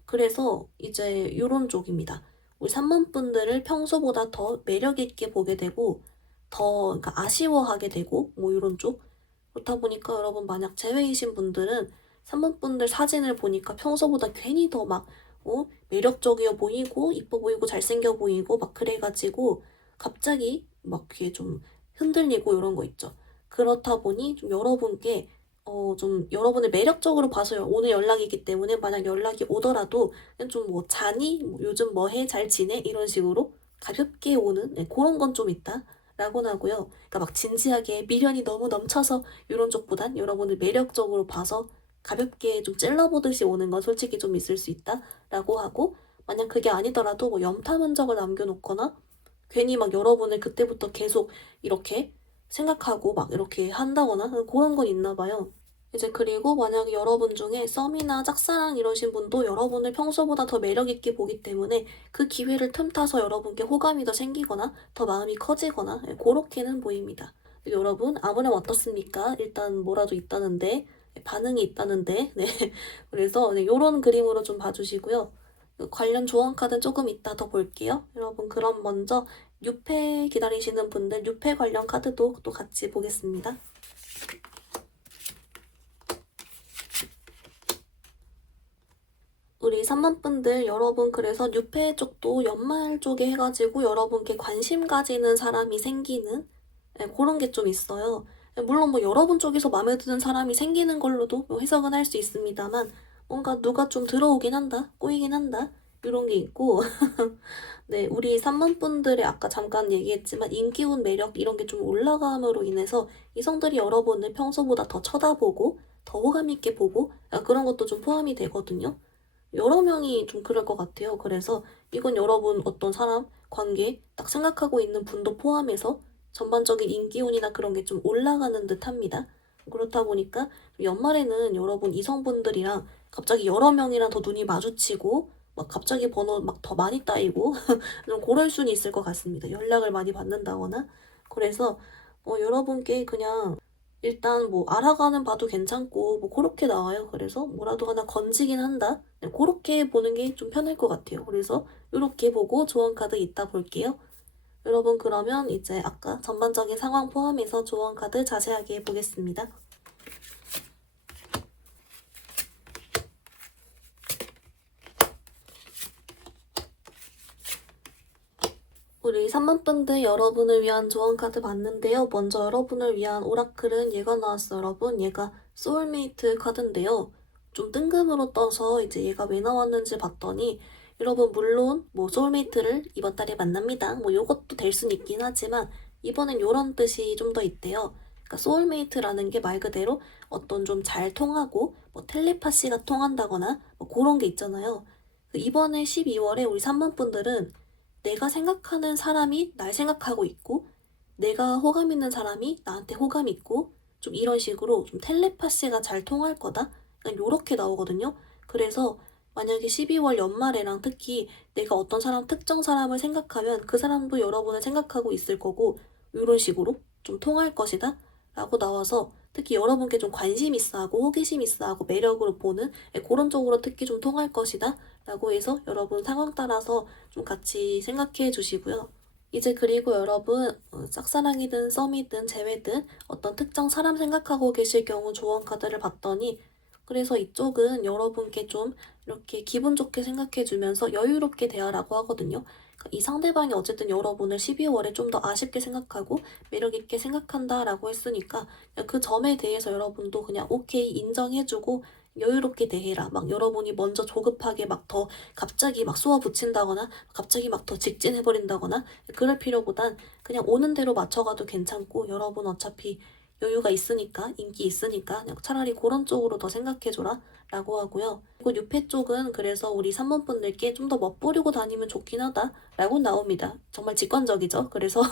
그래서 이제 요런 쪽입니다. 우리 3번 분들을 평소보다 더 매력 있게 보게 되고 더 그러니까 아쉬워하게 되고 뭐 요런 쪽. 그렇다 보니까 여러분 만약 제외이신 분들은 3번 분들 사진을 보니까 평소보다 괜히 더 막 매력적이어 보이고 이뻐 보이고 잘생겨 보이고 막 그래 가지고 갑자기 막 그게 좀 흔들리고 요런 거 있죠. 그렇다 보니 좀 여러분께 좀 여러분을 매력적으로 봐서요. 오늘 연락이기 때문에 만약 연락이 오더라도 그냥 좀 뭐 "자니? 뭐 요즘 뭐 해? 잘 지내?" 이런 식으로 가볍게 오는 고런 건 좀 있다라고는 하고요. 그러니까 막 진지하게 미련이 너무 넘쳐서 요런 쪽보단 여러분을 매력적으로 봐서 가볍게 좀 찔러보듯이 오는 건 솔직히 좀 있을 수 있다라고 하고 만약 그게 아니더라도 뭐 염탐 흔적을 남겨 놓거나 괜히 막 여러분을 그때부터 계속 이렇게 생각하고 막 이렇게 한다거나 그런 건 있나 봐요. 이제 그리고 만약에 여러분 중에 썸이나 짝사랑 이러신 분도 여러분을 평소보다 더 매력있게 보기 때문에 그 기회를 틈타서 여러분께 호감이 더 생기거나 더 마음이 커지거나 그렇게는 보입니다. 여러분 아무렴 어떻습니까? 일단 뭐라도 있다는데 반응이 있다는데 네 그래서 네, 요런 그림으로 좀 봐주시고요. 관련 조언 카드 조금 이따 더 볼게요. 여러분 그럼 먼저 6패 기다리시는 분들 6패 관련 카드도 또 같이 보겠습니다. 우리 3번 분들 여러분 그래서 6패 쪽도 연말 쪽에 해가지고 여러분께 관심 가지는 사람이 생기는 그런 게 좀 있어요. 물론 뭐 여러분 쪽에서 마음에 드는 사람이 생기는 걸로도 뭐 해석은 할 수 있습니다만 뭔가 누가 좀 들어오긴 한다, 꼬이긴 한다 이런 게 있고 네, 우리 3번 분들의 아까 잠깐 얘기했지만 인기운 매력 이런 게 좀 올라감으로 인해서 이성들이 여러분을 평소보다 더 쳐다보고 더 호감 있게 보고 그런 것도 좀 포함이 되거든요. 여러 명이 좀 그럴 것 같아요. 그래서 이건 여러분 어떤 사람, 관계 딱 생각하고 있는 분도 포함해서 전반적인 인기운이나 그런 게 좀 올라가는 듯 합니다. 그렇다 보니까 연말에는 여러분 이성분들이랑 갑자기 여러 명이랑 더 눈이 마주치고 막 갑자기 번호 막 더 많이 따이고 좀 그럴 수는 있을 것 같습니다. 연락을 많이 받는다거나. 그래서 여러분께 그냥 일단 뭐 알아가는 봐도 괜찮고 뭐 고렇게 나와요. 그래서 뭐라도 하나 건지긴 한다. 네, 고렇게 보는 게 좀 편할 것 같아요. 그래서 요렇게 보고 조언 카드 이따 볼게요. 여러분 그러면 이제 아까 전반적인 상황 포함해서 조언 카드 자세하게 보겠습니다. 우리 3번 분들 여러분을 위한 조언 카드 봤는데요. 먼저 여러분을 위한 오라클은 얘가 나왔어요, 여러분. 얘가 소울메이트 카드인데요. 좀 뜬금으로 떠서 이제 얘가 왜 나왔는지 봤더니 여러분 물론 뭐 소울메이트를 이번 달에 만납니다. 뭐 요것도 될 수는 있긴 하지만 이번엔 요런 뜻이 좀 더 있대요. 그러니까 소울메이트라는 게 말 그대로 어떤 좀 잘 통하고 뭐 텔레파시가 통한다거나 뭐 그런 게 있잖아요. 이번에 12월에 우리 3번 분들은 내가 생각하는 사람이 날 생각하고 있고, 내가 호감 있는 사람이 나한테 호감 있고, 좀 이런 식으로 좀 텔레파시가 잘 통할 거다? 약간 요렇게 나오거든요. 그래서 만약에 12월 연말에랑 특히 내가 어떤 사람, 특정 사람을 생각하면 그 사람도 여러분을 생각하고 있을 거고, 요런 식으로 좀 통할 것이다? 라고 나와서 특히 여러분께 좀 관심 있어 하고 호기심 있어 하고 매력으로 보는 그런 쪽으로 특히 좀 통할 것이다 라고 해서 여러분 상황 따라서 좀 같이 생각해 주시고요. 이제 그리고 여러분 짝사랑이든 썸이든 재회든 어떤 특정 사람 생각하고 계실 경우 조언 카드를 봤더니 그래서 이쪽은 여러분께 좀 이렇게 기분 좋게 생각해 주면서 여유롭게 대하라고 하거든요. 그러니까 이 상대방이 어쨌든 여러분을 12월에 좀 더 아쉽게 생각하고 매력 있게 생각한다라고 했으니까 그 점에 대해서 여러분도 그냥 오케이 인정해주고 여유롭게 대해라. 막 여러분이 먼저 조급하게 막 더 갑자기 막 쏘아붙인다거나 갑자기 막 더 직진해버린다거나 그럴 필요보단 그냥 오는 대로 맞춰가도 괜찮고 여러분 어차피 여유가 있으니까 인기 있으니까 그냥 차라리 그런 쪽으로 더 생각해줘라 라고 하고요. 그리고 6회 쪽은 그래서 우리 3번 분들께 좀 더 멋부리고 다니면 좋긴 하다 라고 나옵니다. 정말 직관적이죠. 그래서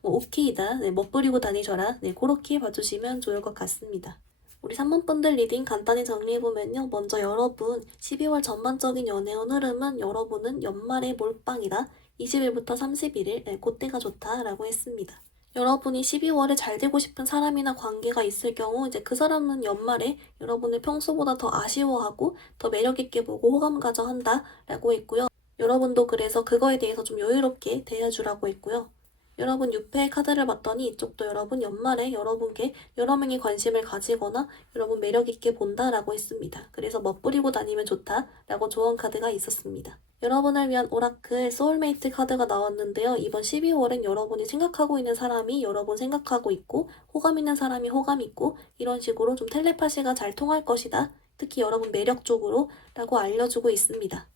뭐 오케이다. 네, 멋부리고 다니셔라. 네, 그렇게 봐주시면 좋을 것 같습니다. 우리 3번 분들 리딩 간단히 정리해보면요. 먼저 여러분 12월 전반적인 연애운 흐름은 여러분은 연말의 몰빵이다. 20일부터 31일 네, 그때가 좋다라고 했습니다. 여러분이 12월에 잘 되고 싶은 사람이나 관계가 있을 경우 이제 그 사람은 연말에 여러분을 평소보다 더 아쉬워하고 더 매력있게 보고 호감 가져 한다라고 했고요. 여러분도 그래서 그거에 대해서 좀 여유롭게 대해주라고 했고요. 여러분 6회 카드를 봤더니 이쪽도 여러분 연말에 여러분께 여러 명이 관심을 가지거나 여러분 매력있게 본다라고 했습니다. 그래서 멋부리고 다니면 좋다라고 조언 카드가 있었습니다. 여러분을 위한 오라클 소울메이트 카드가 나왔는데요. 이번 12월엔 여러분이 생각하고 있는 사람이 여러분 생각하고 있고 호감 있는 사람이 호감 있고 이런 식으로 좀 텔레파시가 잘 통할 것이다. 특히 여러분 매력 쪽으로 라고 알려주고 있습니다.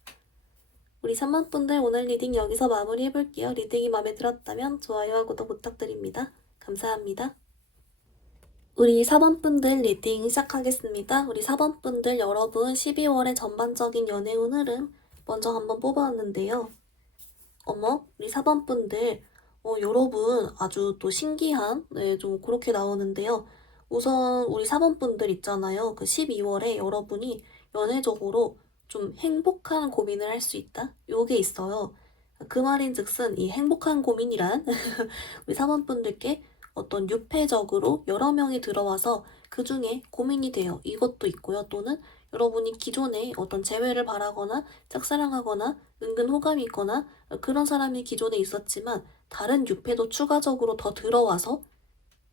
우리 3번 분들 오늘 리딩 여기서 마무리해볼게요. 리딩이 마음에 들었다면 좋아요와 구독 부탁드립니다. 감사합니다. 우리 4번 분들 리딩 시작하겠습니다. 우리 4번 분들 여러분 12월의 전반적인 연애운 흐름 먼저 한번 뽑아왔는데요. 어머, 우리 4번 분들 여러분 아주 또 신기한 좀 그렇게 나오는데요. 우선 우리 4번 분들 있잖아요. 그 12월에 여러분이 연애적으로 좀 행복한 고민을 할 수 있다? 요게 있어요. 그 말인즉슨 이 행복한 고민이란 우리 4번 분들께 어떤 유폐적으로 여러 명이 들어와서 그 중에 고민이 돼요. 이것도 있고요. 또는 여러분이 기존에 어떤 재회를 바라거나 짝사랑하거나 은근 호감이 있거나 그런 사람이 기존에 있었지만 다른 유폐도 추가적으로 더 들어와서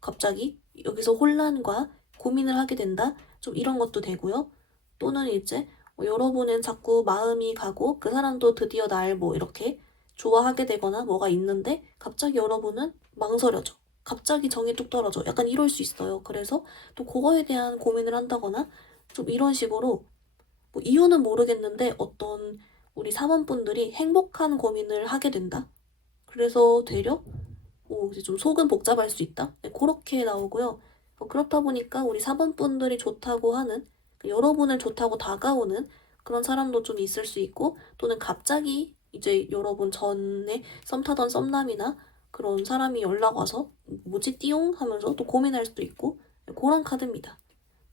갑자기 여기서 혼란과 고민을 하게 된다? 좀 이런 것도 되고요. 또는 이제 여러분은 자꾸 마음이 가고 그 사람도 드디어 날 뭐 이렇게 좋아하게 되거나 뭐가 있는데 갑자기 여러분은 망설여져. 갑자기 정이 뚝 떨어져. 약간 이럴 수 있어요. 그래서 또 그거에 대한 고민을 한다거나 좀 이런 식으로 뭐 이유는 모르겠는데 어떤 우리 사원분들이 행복한 고민을 하게 된다. 그래서 되려 이제 좀 속은 복잡할 수 있다. 네, 그렇게 나오고요. 그렇다 보니까 우리 사번분들이 좋다고 하는 여러분을 좋다고 다가오는 그런 사람도 좀 있을 수 있고 또는 갑자기 이제 여러분 전에 썸 타던 썸남이나 그런 사람이 연락 와서 뭐지 띠용 하면서 또 고민할 수도 있고 네, 그런 카드입니다.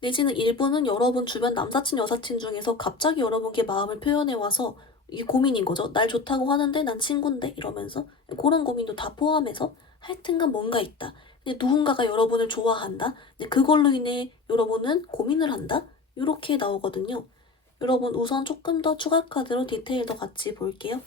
내지는 일부는 여러분 주변 남사친 여사친 중에서 갑자기 여러분께 마음을 표현해 와서 이게 고민인 거죠. 날 좋다고 하는데 난 친구인데 이러면서 그런 고민도 다 포함해서 하여튼간 뭔가 있다. 근데 누군가가 여러분을 좋아한다. 근데 그걸로 인해 여러분은 고민을 한다. 이렇게 나오거든요. 여러분 우선 조금 더 추가 카드로 디테일 더 같이 볼게요.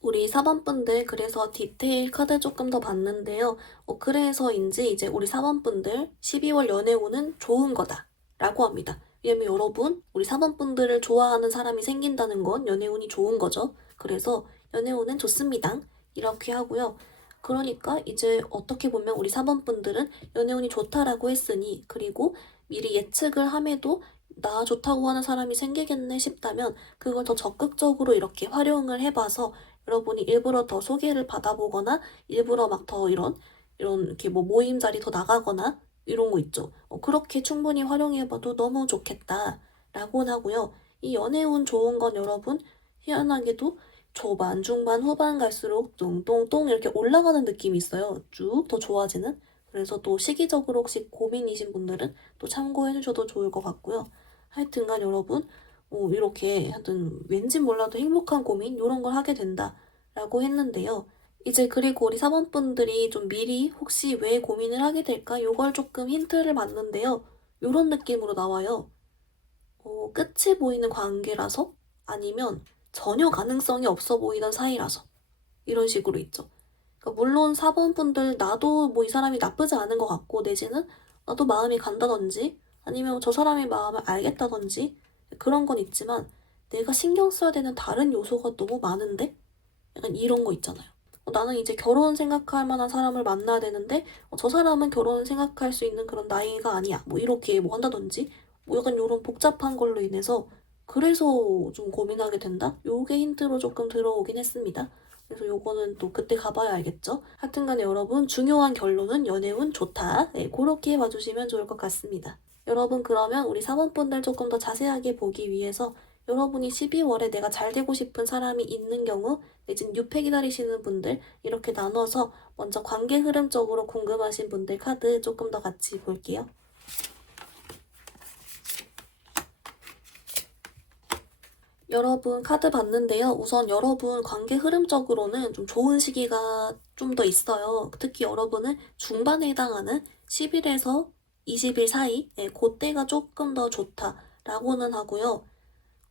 우리 4번분들 그래서 디테일 카드 조금 더 봤는데요. 그래서인지 이제 우리 4번분들 12월 연애운은 좋은 거다 라고 합니다. 왜냐면 여러분, 우리 4번 분들을 좋아하는 사람이 생긴다는 건 연애운이 좋은 거죠. 그래서 연애운은 좋습니다. 이렇게 하고요. 그러니까 이제 어떻게 보면 우리 4번 분들은 연애운이 좋다라고 했으니, 그리고 미리 예측을 함에도 나 좋다고 하는 사람이 생기겠네 싶다면 그걸 더 적극적으로 이렇게 활용을 해봐서 여러분이 일부러 더 소개를 받아보거나 일부러 막 더 이런 이렇게 뭐 모임 자리 더 나가거나 이런 거 있죠. 그렇게 충분히 활용해봐도 너무 좋겠다라고는 하고요. 이 연애운 좋은 건 여러분 희한하게도 초반, 중반, 후반 갈수록 똥똥똥 이렇게 올라가는 느낌이 있어요. 쭉 더 좋아지는. 그래서 또 시기적으로 혹시 고민이신 분들은 또 참고해 주셔도 좋을 것 같고요. 하여튼간 여러분 이렇게 하여튼 왠지 몰라도 행복한 고민 이런 걸 하게 된다라고 했는데요. 이제 그리고 우리 사번분들이 좀 미리 혹시 왜 고민을 하게 될까 요걸 조금 힌트를 받는데요. 요런 느낌으로 나와요. 끝이 보이는 관계라서 아니면 전혀 가능성이 없어 보이던 사이라서 이런 식으로 있죠. 그러니까 물론 4번 분들 나도 뭐 이 사람이 나쁘지 않은 것 같고 내지는 나도 마음이 간다든지 아니면 저 사람의 마음을 알겠다든지 그런 건 있지만 내가 신경 써야 되는 다른 요소가 너무 많은데 약간 이런 거 있잖아요. 나는 이제 결혼 생각할 만한 사람을 만나야 되는데 저 사람은 결혼 생각할 수 있는 그런 나이가 아니야. 뭐 이렇게 뭐 한다든지 뭐 약간 이런 복잡한 걸로 인해서 그래서 좀 고민하게 된다? 요게 힌트로 조금 들어오긴 했습니다. 그래서 요거는 또 그때 가봐야 알겠죠? 하여튼간에 여러분 중요한 결론은 연애운 좋다. 네, 그렇게 봐주시면 좋을 것 같습니다. 여러분 그러면 우리 사번분들 조금 더 자세하게 보기 위해서 여러분이 12월에 내가 잘 되고 싶은 사람이 있는 경우 내지는 유패 기다리시는 분들 이렇게 나눠서 먼저 관계 흐름적으로 궁금하신 분들 카드 조금 더 같이 볼게요. 여러분 카드 봤는데요. 우선 여러분 관계 흐름적으로는 좀 좋은 시기가 좀 더 있어요. 특히 여러분은 중반에 해당하는 10일에서 20일 사이, 그때가 조금 더 좋다라고는 하고요.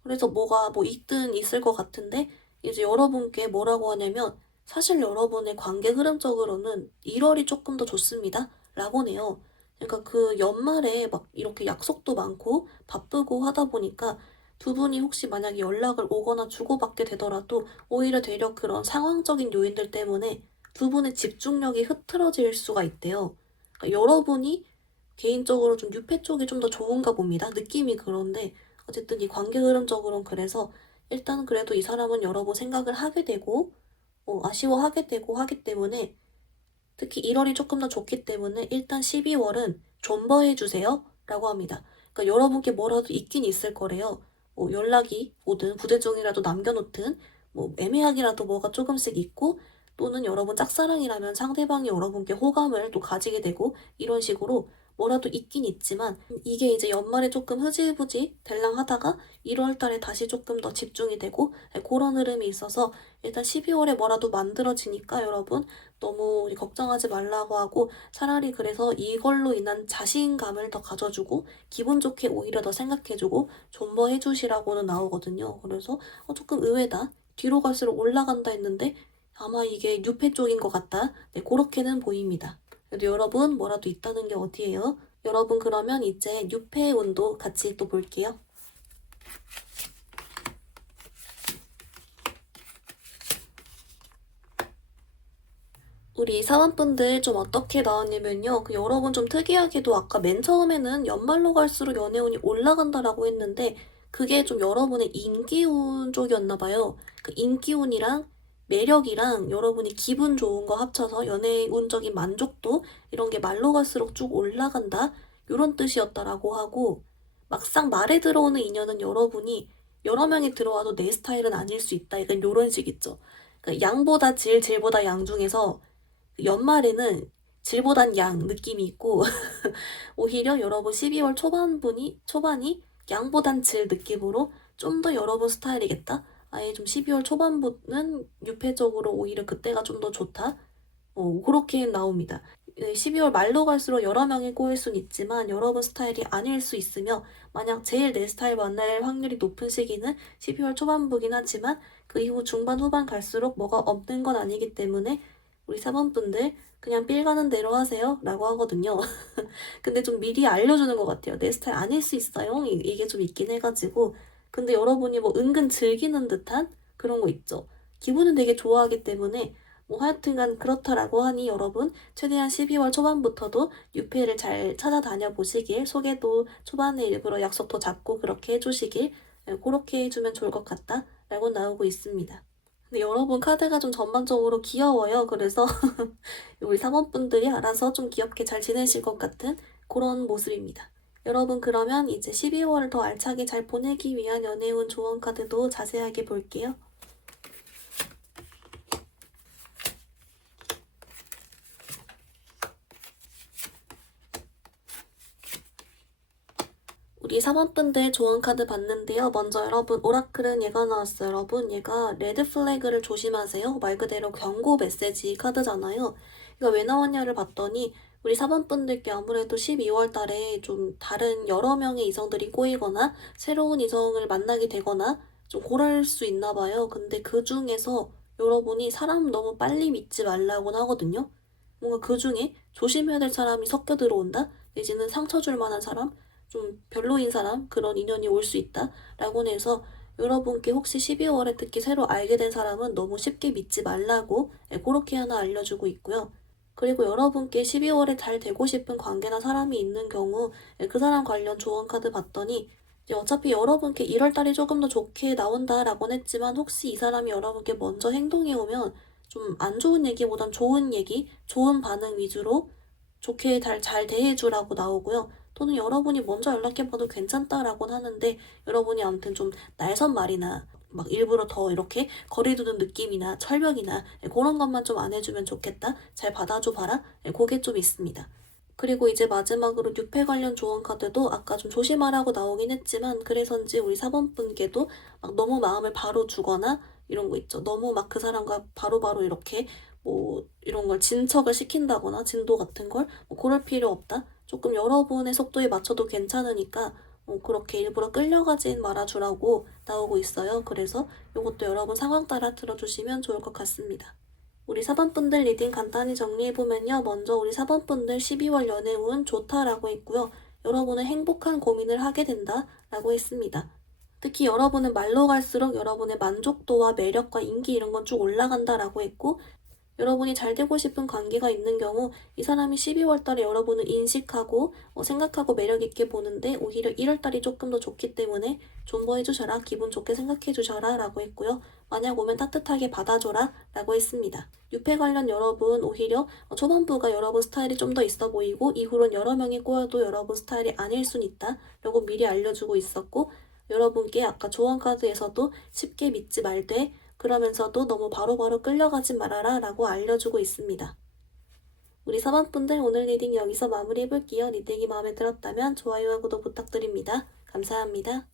그래서 뭐가 뭐 있든 있을 것 같은데 이제 여러분께 뭐라고 하냐면 사실 여러분의 관계 흐름적으로는 1월이 조금 더 좋습니다. 라고 해요. 그러니까 그 연말에 막 이렇게 약속도 많고 바쁘고 하다 보니까 두 분이 혹시 만약에 연락을 오거나 주고받게 되더라도 오히려 되려 그런 상황적인 요인들 때문에 두 분의 집중력이 흐트러질 수가 있대요. 그러니까 여러분이 개인적으로 좀 유패 쪽이 좀 더 좋은가 봅니다. 느낌이 그런데 어쨌든 이 관계 흐름적으로는 그래서 일단 그래도 이 사람은 여러 번 생각을 하게 되고 아쉬워하게 되고 하기 때문에 특히 1월이 조금 더 좋기 때문에 일단 12월은 존버해 주세요 라고 합니다. 그러니까 여러분께 뭐라도 있긴 있을 거래요. 뭐 연락이 오든 부재중이라도 남겨놓든 뭐 애매하기라도 뭐가 조금씩 있고 또는 여러분 짝사랑이라면 상대방이 여러분께 호감을 또 가지게 되고 이런 식으로 뭐라도 있긴 있지만 이게 이제 연말에 조금 흐지부지 될랑 하다가 1월 달에 다시 조금 더 집중이 되고 그런 흐름이 있어서 일단 12월에 뭐라도 만들어지니까 여러분 너무 걱정하지 말라고 하고 차라리 그래서 이걸로 인한 자신감을 더 가져주고 기분 좋게 오히려 더 생각해주고 존버해주시라고는 나오거든요. 그래서 조금 의외다. 뒤로 갈수록 올라간다 했는데 아마 이게 뉴페 쪽인 것 같다. 네, 그렇게는 보입니다. 그래도 여러분 뭐라도 있다는 게 어디예요? 여러분 그러면 이제 뉴페 운도 같이 또 볼게요. 우리 사원분들 좀 어떻게 나왔냐면요. 여러분 좀 특이하게도 아까 맨 처음에는 연말로 갈수록 연애운이 올라간다라고 했는데 그게 좀 여러분의 인기운 쪽이었나 봐요. 그 인기운이랑 매력이랑 여러분이 기분 좋은 거 합쳐서 연애운적인 만족도 이런 게 말로 갈수록 쭉 올라간다. 이런 뜻이었다라고 하고 막상 말에 들어오는 인연은 여러분이 여러 명이 들어와도 내 스타일은 아닐 수 있다. 약간 이런 식 있죠. 그러니까 양보다 질, 질보다 양 중에서 연말에는 질보단 양 느낌이 있고 오히려 여러분 12월 초반이 양보단 질 느낌으로 좀 더 여러분 스타일이겠다. 아예 좀 12월 초반부는 유패적으로 오히려 그때가 좀 더 좋다. 그렇게 나옵니다. 12월 말로 갈수록 여러 명이 꼬일 순 있지만 여러분 스타일이 아닐 수 있으며 만약 제일 내 스타일 만날 확률이 높은 시기는 12월 초반부긴 하지만 그 이후 중반 후반 갈수록 뭐가 없는 건 아니기 때문에 우리 4번분들 그냥 삘 가는 대로 하세요 라고 하거든요. 근데 좀 미리 알려주는 것 같아요. 내 스타일 아닐 수 있어요. 이게 좀 있긴 해가지고. 근데 여러분이 뭐 은근 즐기는 듯한 그런 거 있죠. 기분은 되게 좋아하기 때문에 뭐 하여튼간 그렇다라고 하니 여러분 최대한 12월 초반부터도 뉴페를 잘 찾아다녀 보시길, 소개도 초반에 일부러 약속도 잡고 그렇게 해주시길, 그렇게 해주면 좋을 것 같다 라고 나오고 있습니다. 근데 여러분 카드가 좀 전반적으로 귀여워요. 그래서 우리 사모분들이 알아서 좀 귀엽게 잘 지내실 것 같은 그런 모습입니다. 여러분 그러면 이제 12월을 더 알차게 잘 보내기 위한 연애운 조언 카드도 자세하게 볼게요. 우리 3번분들 조언 카드 봤는데요. 먼저 여러분 오라클은 얘가 나왔어요. 여러분 얘가 레드 플래그를 조심하세요. 말 그대로 경고 메시지 카드잖아요. 이거 왜 나왔냐를 봤더니 우리 4번분들께 아무래도 12월 달에 좀 다른 여러 명의 이성들이 꼬이거나 새로운 이성을 만나게 되거나 좀 그럴 수 있나 봐요. 근데 그 중에서 여러분이 사람 너무 빨리 믿지 말라고는 하거든요. 뭔가 그 중에 조심해야 될 사람이 섞여 들어온다? 내지는 상처 줄 만한 사람? 좀 별로인 사람? 그런 인연이 올 수 있다? 라고는 해서 여러분께 혹시 12월에 특히 새로 알게 된 사람은 너무 쉽게 믿지 말라고 그렇게 하나 알려주고 있고요. 그리고 여러분께 12월에 잘 되고 싶은 관계나 사람이 있는 경우 그 사람 관련 조언 카드 봤더니 이제 어차피 여러분께 1월달이 조금 더 좋게 나온다라고는 했지만 혹시 이 사람이 여러분께 먼저 행동해 오면 좀 안 좋은 얘기보단 좋은 얘기, 좋은 반응 위주로 좋게 잘 대해주라고 나오고요. 또는 여러분이 먼저 연락해봐도 괜찮다라고는 하는데 여러분이 아무튼 좀 날선 말이나 막 일부러 더 이렇게 거리 두는 느낌이나 철벽이나 그런 것만 좀 안 해주면 좋겠다. 잘 받아줘 봐라. 그게 좀 있습니다. 그리고 이제 마지막으로 뉴페 관련 조언 카드도 아까 좀 조심하라고 나오긴 했지만 그래서인지 우리 4번분께도 막 너무 마음을 바로 주거나 이런 거 있죠. 너무 막 그 사람과 바로바로 이렇게 뭐 이런 걸 진척을 시킨다거나 진도 같은 걸 뭐 그럴 필요 없다. 조금 여러분의 속도에 맞춰도 괜찮으니까 그렇게 일부러 끌려가진 말아주라고 나오고 있어요. 그래서 이것도 여러분 상황 따라 들어주시면 좋을 것 같습니다. 우리 4번분들 리딩 간단히 정리해보면요. 먼저 우리 4번분들 12월 연애운 좋다라고 했고요. 여러분은 행복한 고민을 하게 된다라고 했습니다. 특히 여러분은 말로 갈수록 여러분의 만족도와 매력과 인기 이런 건 쭉 올라간다라고 했고 여러분이 잘 되고 싶은 관계가 있는 경우 이 사람이 12월 달에 여러분을 인식하고 생각하고 매력 있게 보는데 오히려 1월 달이 조금 더 좋기 때문에 존버해 주셔라, 기분 좋게 생각해 주셔라 라고 했고요. 만약 오면 따뜻하게 받아줘라 라고 했습니다. 유패 관련 여러분 오히려 초반부가 여러분 스타일이 좀 더 있어 보이고 이후론 여러 명이 꼬여도 여러분 스타일이 아닐 순 있다 라고 미리 알려주고 있었고 여러분께 아까 조언 카드에서도 쉽게 믿지 말되 그러면서도 너무 바로바로 끌려가지 말아라 라고 알려주고 있습니다. 우리 사방분들 오늘 리딩 여기서 마무리해볼게요. 리딩이 마음에 들었다면 좋아요와 구독 부탁드립니다. 감사합니다.